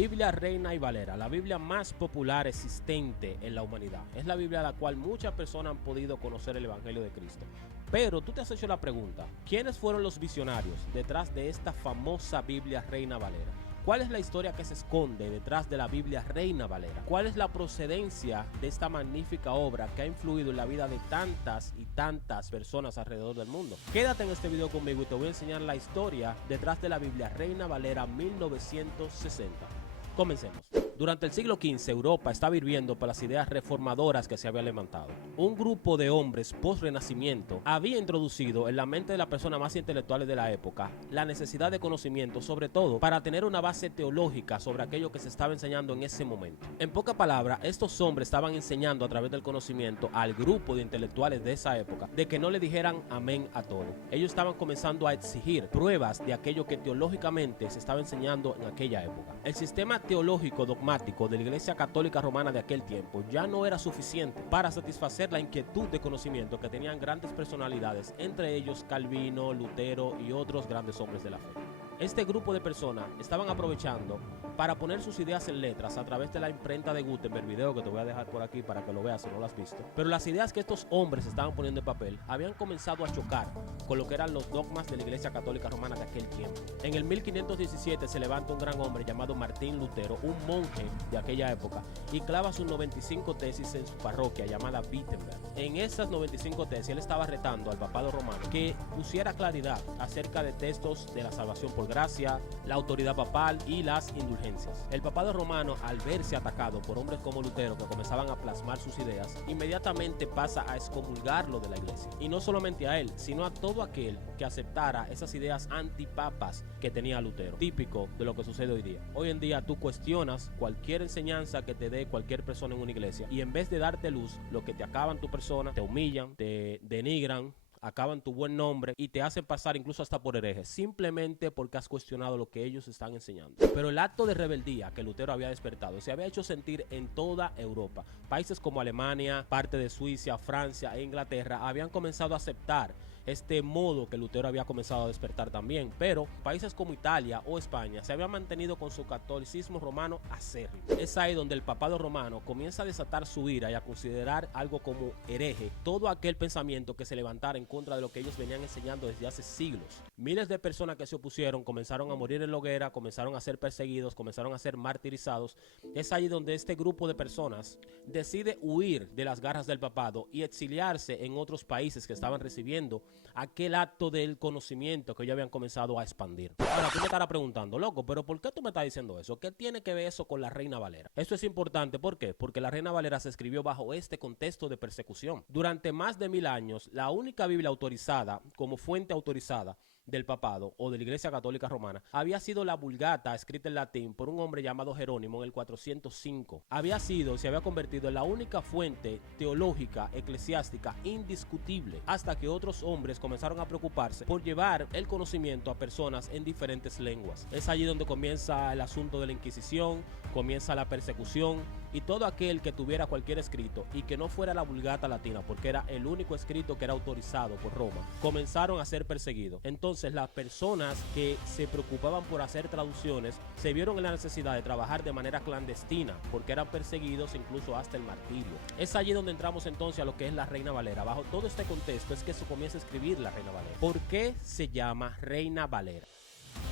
Biblia Reina y Valera, la Biblia más popular existente en la humanidad. Es la Biblia a la cual muchas personas han podido conocer el Evangelio de Cristo. Pero tú te has hecho la pregunta, ¿quiénes fueron los visionarios detrás de esta famosa Biblia Reina Valera? ¿Cuál es la historia que se esconde detrás de la Biblia Reina Valera? ¿Cuál es la procedencia de esta magnífica obra que ha influido en la vida de tantas y tantas personas alrededor del mundo? Quédate en este video conmigo y te voy a enseñar la historia detrás de la Biblia Reina Valera 1960. Comencemos. Durante el siglo XV, Europa estaba hirviendo por las ideas reformadoras que se habían levantado. Un grupo de hombres post-renacimiento había introducido en la mente de las personas más intelectuales de la época la necesidad de conocimiento, sobre todo para tener una base teológica sobre aquello que se estaba enseñando en ese momento. En pocas palabras, estos hombres estaban enseñando a través del conocimiento al grupo de intelectuales de esa época de que no le dijeran amén a todo. Ellos estaban comenzando a exigir pruebas de aquello que teológicamente se estaba enseñando en aquella época. El sistema teológico dogmático de la Iglesia Católica Romana de aquel tiempo ya no era suficiente para satisfacer la inquietud de conocimiento que tenían grandes personalidades, entre ellos Calvino, Lutero y otros grandes hombres de la fe. Este grupo de personas estaban aprovechando para poner sus ideas en letras a través de la imprenta de Gutenberg, video que te voy a dejar por aquí para que lo veas si no lo has visto. Pero las ideas que estos hombres estaban poniendo en papel habían comenzado a chocar con lo que eran los dogmas de la Iglesia Católica Romana de aquel tiempo. En el 1517 se levanta un gran hombre llamado Martín Lutero, un monje de aquella época, y clava sus 95 tesis en su parroquia llamada Wittenberg. En esas 95 tesis él estaba retando al papado romano que pusiera claridad acerca de textos de la salvación por gracia, la autoridad papal y las indulgencias. El papado romano, al verse atacado por hombres como Lutero que comenzaban a plasmar sus ideas, inmediatamente pasa a excomulgarlo de la iglesia. Y no solamente a él, sino a todo aquel que aceptara esas ideas antipapas que tenía Lutero, típico de lo que sucede hoy día. Hoy en día tú cuestionas cualquier enseñanza que te dé cualquier persona en una iglesia y en vez de darte luz, lo que te acaban tu persona, te humillan, te denigran, acaban tu buen nombre y te hacen pasar incluso hasta por hereje, simplemente porque has cuestionado lo que ellos están enseñando. Pero el acto de rebeldía que Lutero había despertado se había hecho sentir en toda Europa. Países como Alemania, parte de Suiza, Francia e Inglaterra habían comenzado a aceptar este modo que Lutero había comenzado a despertar también, pero países como Italia o España se habían mantenido con su catolicismo romano acérrimo. Es ahí donde el papado romano comienza a desatar su ira y a considerar algo como hereje todo aquel pensamiento que se levantara en contra de lo que ellos venían enseñando desde hace siglos. Miles de personas que se opusieron comenzaron a morir en la hoguera, comenzaron a ser perseguidos, comenzaron a ser martirizados. Es ahí donde este grupo de personas decide huir de las garras del papado y exiliarse en otros países que estaban recibiendo aquel acto del conocimiento que ellos habían comenzado a expandir. Ahora tú me estarás preguntando, loco, pero ¿por qué tú me estás diciendo eso? ¿Qué tiene que ver eso con la Reina Valera? Esto es importante, ¿por qué? Porque la Reina Valera se escribió bajo este contexto de persecución. Durante más de 1000 años, la única Biblia autorizada, como fuente autorizada del papado o de la Iglesia Católica Romana, había sido la Vulgata, escrita en latín por un hombre llamado Jerónimo en el 405. Se había convertido en la única fuente teológica, eclesiástica, indiscutible, hasta que otros hombres comenzaron a preocuparse por llevar el conocimiento a personas en diferentes lenguas. Es allí donde comienza el asunto de la Inquisición, comienza la persecución, y todo aquel que tuviera cualquier escrito y que no fuera la Vulgata latina, porque era el único escrito que era autorizado por Roma, comenzaron a ser perseguidos. Entonces las personas que se preocupaban por hacer traducciones se vieron en la necesidad de trabajar de manera clandestina, porque eran perseguidos incluso hasta el martirio. Es allí donde entramos entonces a lo que es la Reina Valera. Bajo todo este contexto es que se comienza a escribir la Reina Valera. ¿Por qué se llama Reina Valera?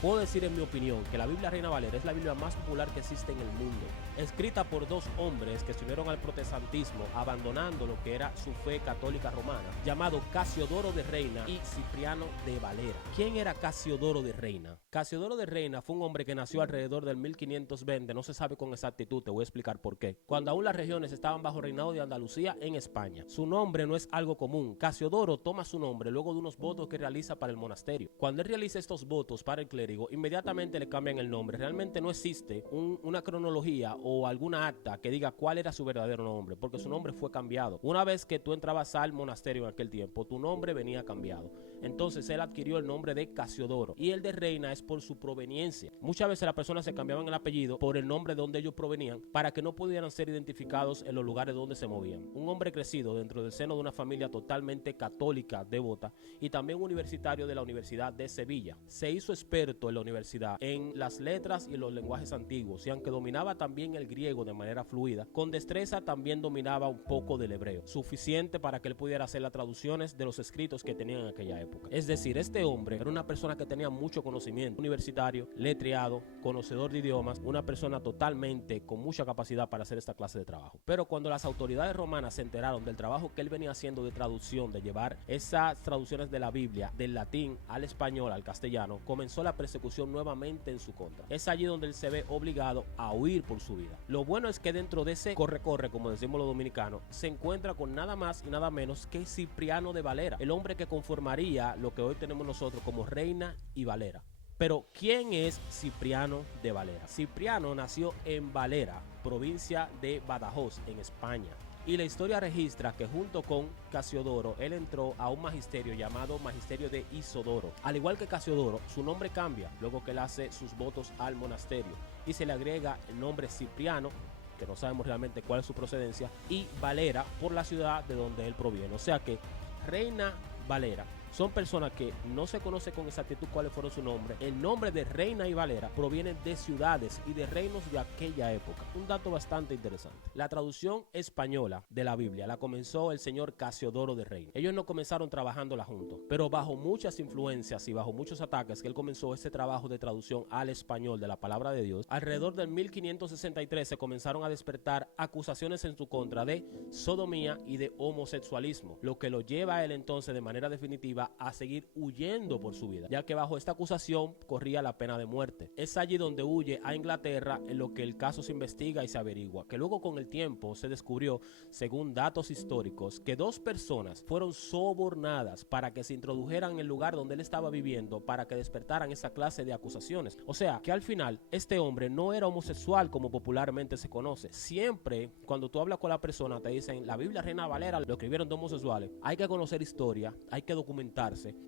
Puedo decir en mi opinión que la Biblia Reina Valera es la Biblia más popular que existe en el mundo, escrita por dos hombres que se unieron al protestantismo abandonando lo que era su fe católica romana, llamado Casiodoro de Reina y Cipriano de Valera. ¿Quién era Casiodoro de Reina? Casiodoro de Reina fue un hombre que nació alrededor del 1520, no se sabe con exactitud, te voy a explicar por qué, cuando aún las regiones estaban bajo reinado de Andalucía en España. Su nombre no es algo común. Casiodoro toma su nombre luego de unos votos que realiza para el monasterio. Cuando él realiza estos votos para el clérigo, inmediatamente le cambian el nombre. Realmente no existe una cronología o alguna acta que diga cuál era su verdadero nombre, porque su nombre fue cambiado. Una vez que tú entrabas al monasterio en aquel tiempo, tu nombre venía cambiado. Entonces él adquirió el nombre de Casiodoro, y el de reina es por su proveniencia. Muchas veces las personas se cambiaban el apellido por el nombre de donde ellos provenían para que no pudieran ser identificados en los lugares donde se movían. Un hombre crecido dentro del seno de una familia totalmente católica, devota, y también universitario de la Universidad de Sevilla. Se hizo experto en la universidad en las letras y los lenguajes antiguos, y aunque dominaba también el griego de manera fluida, con destreza también dominaba un poco del hebreo, suficiente para que él pudiera hacer las traducciones de los escritos que tenían en aquella época. Es decir, este hombre era una persona que tenía mucho conocimiento, universitario, letreado, conocedor de idiomas, una persona totalmente con mucha capacidad para hacer esta clase de trabajo. Pero cuando las autoridades romanas se enteraron del trabajo que él venía haciendo de traducción, de llevar esas traducciones de la Biblia del latín al español, al castellano, comenzó la persecución nuevamente en su contra. Es allí donde él se ve obligado a huir por su vida. Lo bueno es que dentro de ese corre-corre, como decimos los dominicanos, se encuentra con nada más y nada menos que Cipriano de Valera, el hombre que conformaría lo que hoy tenemos nosotros como Reina y Valera. Pero, ¿quién es Cipriano de Valera? Cipriano nació en Valera, provincia de Badajoz, en España. Y la historia registra que junto con Casiodoro, él entró a un magisterio llamado Magisterio de Isodoro. Al igual que Casiodoro, su nombre cambia luego que él hace sus votos al monasterio y se le agrega el nombre Cipriano, que no sabemos realmente cuál es su procedencia, y Valera por la ciudad de donde él proviene. O sea que Reina Valera son personas que no se conoce con exactitud cuáles fueron su nombre. El nombre de Reina y Valera provienen de ciudades y de reinos de aquella época. Un dato bastante interesante. La traducción española de la Biblia la comenzó el señor Casiodoro de Reina. Ellos no comenzaron trabajándola juntos, pero bajo muchas influencias y bajo muchos ataques que él comenzó este trabajo de traducción al español de la palabra de Dios, alrededor del 1563 se comenzaron a despertar acusaciones en su contra de sodomía y de homosexualismo, lo que lo lleva a él entonces de manera definitiva a seguir huyendo por su vida, ya que bajo esta acusación corría la pena de muerte. Es allí donde huye a Inglaterra, en lo que el caso se investiga y se averigua, que luego con el tiempo se descubrió, según datos históricos, que 2 personas fueron sobornadas para que se introdujeran en el lugar donde él estaba viviendo para que despertaran esa clase de acusaciones. O sea, que al final este hombre no era homosexual como popularmente se conoce. Siempre cuando tú hablas con la persona te dicen, la Biblia Reina Valera lo escribieron 2 homosexuales. Hay que conocer historia, hay que documentarse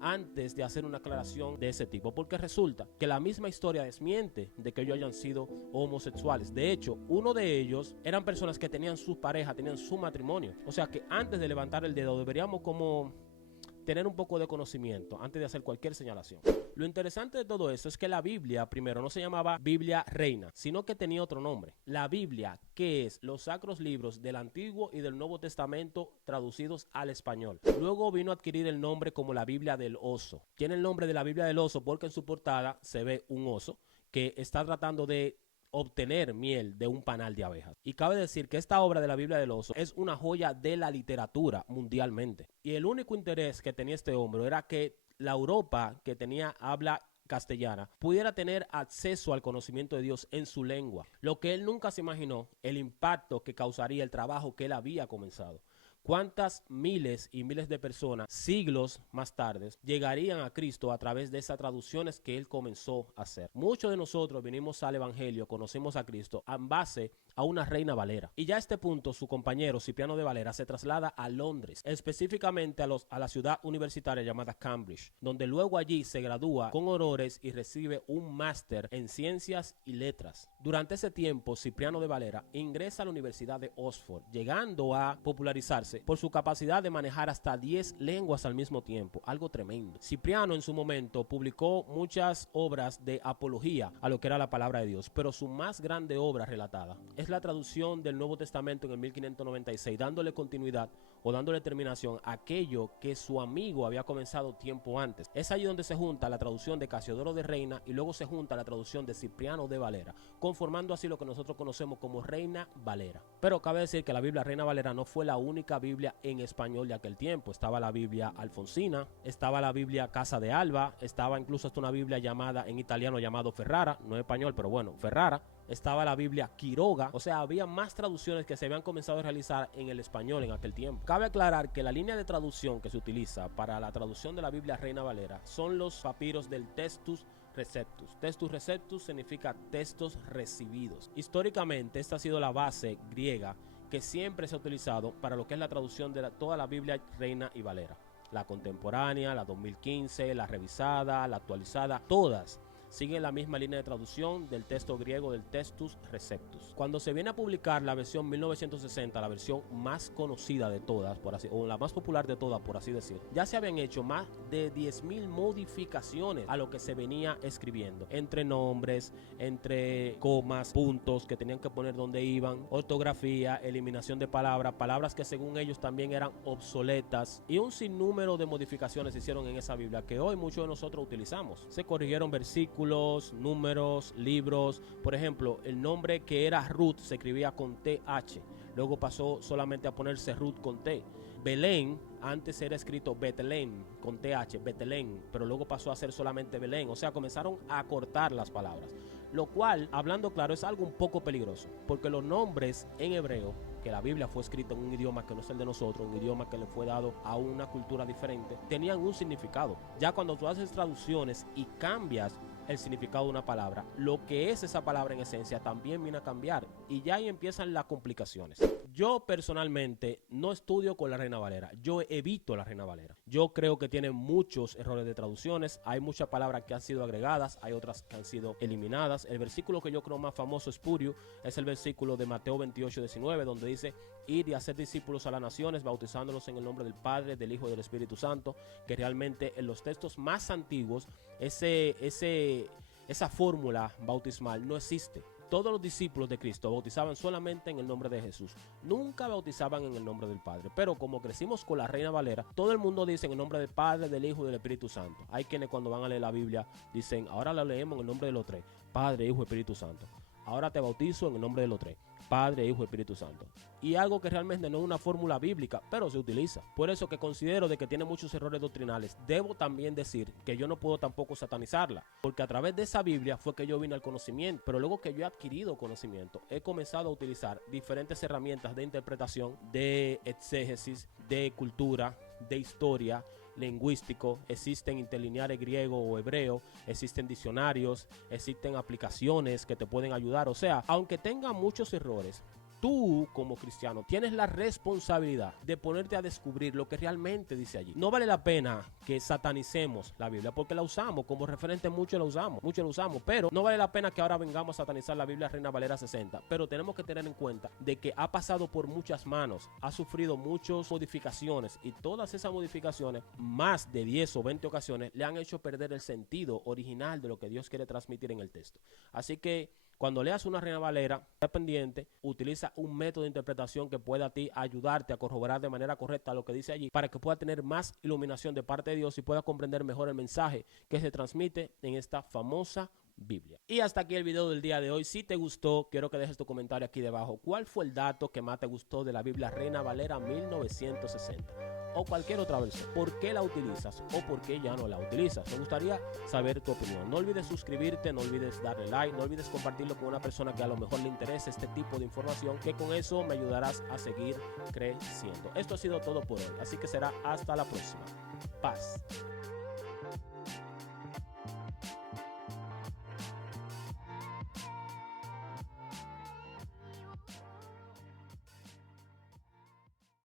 antes de hacer una aclaración de ese tipo, porque resulta que la misma historia desmiente de que ellos hayan sido homosexuales. De hecho, uno de ellos eran personas que tenían su pareja, tenían su matrimonio. O sea que antes de levantar el dedo deberíamos como tener un poco de conocimiento antes de hacer cualquier señalación. Lo interesante de todo eso es que la Biblia primero no se llamaba Biblia Reina, sino que tenía otro nombre. La Biblia, que es los sacros libros del Antiguo y del Nuevo Testamento traducidos al español. Luego vino a adquirir el nombre como la Biblia del Oso. Tiene el nombre de la Biblia del Oso porque en su portada se ve un oso que está tratando de obtener miel de un panal de abejas. Y cabe decir que esta obra de la Biblia del Oso es una joya de la literatura mundialmente. Y el único interés que tenía este hombre era que la Europa que tenía habla castellana pudiera tener acceso al conocimiento de Dios en su lengua. Lo que él nunca se imaginó, el impacto que causaría el trabajo que él había comenzado. ¿Cuántas miles y miles de personas, siglos más tarde, llegarían a Cristo a través de esas traducciones que él comenzó a hacer? Muchos de nosotros vinimos al Evangelio, conocimos a Cristo en base a una Reina Valera. Y ya a este punto, su compañero Cipriano de Valera se traslada a Londres, específicamente a la ciudad universitaria llamada Cambridge, donde luego allí se gradúa con honores y recibe un máster en ciencias y letras. Durante ese tiempo, Cipriano de Valera ingresa a la Universidad de Oxford, llegando a popularizarse por su capacidad de manejar hasta 10 lenguas al mismo tiempo, algo tremendo. Cipriano en su momento publicó muchas obras de apología a lo que era la palabra de Dios, pero su más grande obra relatada es la traducción del Nuevo Testamento en el 1596, dándole continuidad o dándole terminación a aquello que su amigo había comenzado tiempo antes. Es allí donde se junta la traducción de Casiodoro de Reina y luego se junta la traducción de Cipriano de Valera, conformando así lo que nosotros conocemos como Reina Valera. Pero cabe decir que la Biblia Reina Valera no fue la única Biblia en español de aquel tiempo. Estaba la Biblia Alfonsina, estaba la Biblia Casa de Alba, estaba incluso hasta una Biblia llamada en italiano llamado Ferrara, no es español, pero bueno, Ferrara. Estaba la Biblia Quiroga, o sea, había más traducciones que se habían comenzado a realizar en el español en aquel tiempo. Cabe aclarar que la línea de traducción que se utiliza para la traducción de la Biblia Reina Valera son los papiros del Textus Receptus. Textus Receptus significa textos recibidos. Históricamente, esta ha sido la base griega que siempre se ha utilizado para lo que es la traducción de toda la Biblia Reina y Valera. La contemporánea, la 2015, la revisada, la actualizada, todas siguen la misma línea de traducción del texto griego del Textus Receptus. Cuando se viene a publicar la versión 1960, la versión más conocida de todas, o la más popular de todas, por así decir, ya se habían hecho más de 10.000 modificaciones a lo que se venía escribiendo, entre nombres, entre comas, puntos que tenían que poner donde iban, ortografía, eliminación de palabras que según ellos también eran obsoletas, y un sinnúmero de modificaciones se hicieron en esa Biblia que hoy muchos de nosotros utilizamos. Se corrigieron versículos, números, libros. Por ejemplo, el nombre que era Ruth se escribía con TH, luego pasó solamente a ponerse Ruth con T. Belén antes era escrito Betelén con TH, Betelén, pero luego pasó a ser solamente Belén. O sea, comenzaron a cortar las palabras, lo cual, hablando claro, es algo un poco peligroso, porque los nombres en hebreo, que la Biblia fue escrita en un idioma que no es el de nosotros, un idioma que le fue dado a una cultura diferente, tenían un significado. Ya cuando tú haces traducciones y cambias el significado de una palabra, lo que es esa palabra en esencia también viene a cambiar, y ya ahí empiezan las complicaciones. Yo personalmente no estudio con la Reina Valera, yo evito la Reina Valera. Yo creo que tiene muchos errores de traducciones, hay muchas palabras que han sido agregadas, hay otras que han sido eliminadas. El versículo que yo creo más famoso, espurio, es el versículo de Mateo 28:19, donde dice: ir y hacer discípulos a las naciones, bautizándolos en el nombre del Padre, del Hijo y del Espíritu Santo, que realmente en los textos más antiguos esa fórmula bautismal no existe. Todos los discípulos de Cristo bautizaban solamente en el nombre de Jesús, nunca bautizaban en el nombre del Padre. Pero como crecimos con la Reina Valera, todo el mundo dice en el nombre del Padre, del Hijo y del Espíritu Santo. Hay quienes cuando van a leer la Biblia dicen: ahora la leemos en el nombre de los tres, Padre, Hijo y Espíritu Santo. Ahora te bautizo en el nombre de los tres, Padre, Hijo y Espíritu Santo. Y algo que realmente no es una fórmula bíblica, pero se utiliza. Por eso que considero de que tiene muchos errores doctrinales. Debo también decir que yo no puedo tampoco satanizarla, porque a través de esa Biblia fue que yo vine al conocimiento. Pero luego que yo he adquirido conocimiento, he comenzado a utilizar diferentes herramientas de interpretación, de exégesis, de cultura, de historia, lingüístico. Existen interlineares griego o hebreo, existen diccionarios, existen aplicaciones que te pueden ayudar. O sea, aunque tenga muchos errores, tú como cristiano tienes la responsabilidad de ponerte a descubrir lo que realmente dice allí. No vale la pena que satanicemos la Biblia, porque la usamos como referente, muchos la usamos, pero no vale la pena que ahora vengamos a satanizar la Biblia Reina Valera 60. Pero tenemos que tener en cuenta de que ha pasado por muchas manos, ha sufrido muchas modificaciones, y todas esas modificaciones, más de 10 o 20 ocasiones, le han hecho perder el sentido original de lo que Dios quiere transmitir en el texto. Así que cuando leas una Reina Valera, esté pendiente, utiliza un método de interpretación que pueda a ti ayudarte a corroborar de manera correcta lo que dice allí, para que pueda tener más iluminación de parte de Dios y pueda comprender mejor el mensaje que se transmite en esta famosa Biblia. Y hasta aquí el video del día de hoy. Si te gustó, quiero que dejes tu comentario aquí debajo. ¿Cuál fue el dato que más te gustó de la Biblia Reina Valera 1960? O cualquier otra versión. ¿Por qué la utilizas o por qué ya no la utilizas? Me gustaría saber tu opinión. No olvides suscribirte, no olvides darle like, no olvides compartirlo con una persona que a lo mejor le interese este tipo de información, que con eso me ayudarás a seguir creciendo. Esto ha sido todo por hoy, así que será hasta la próxima. Paz.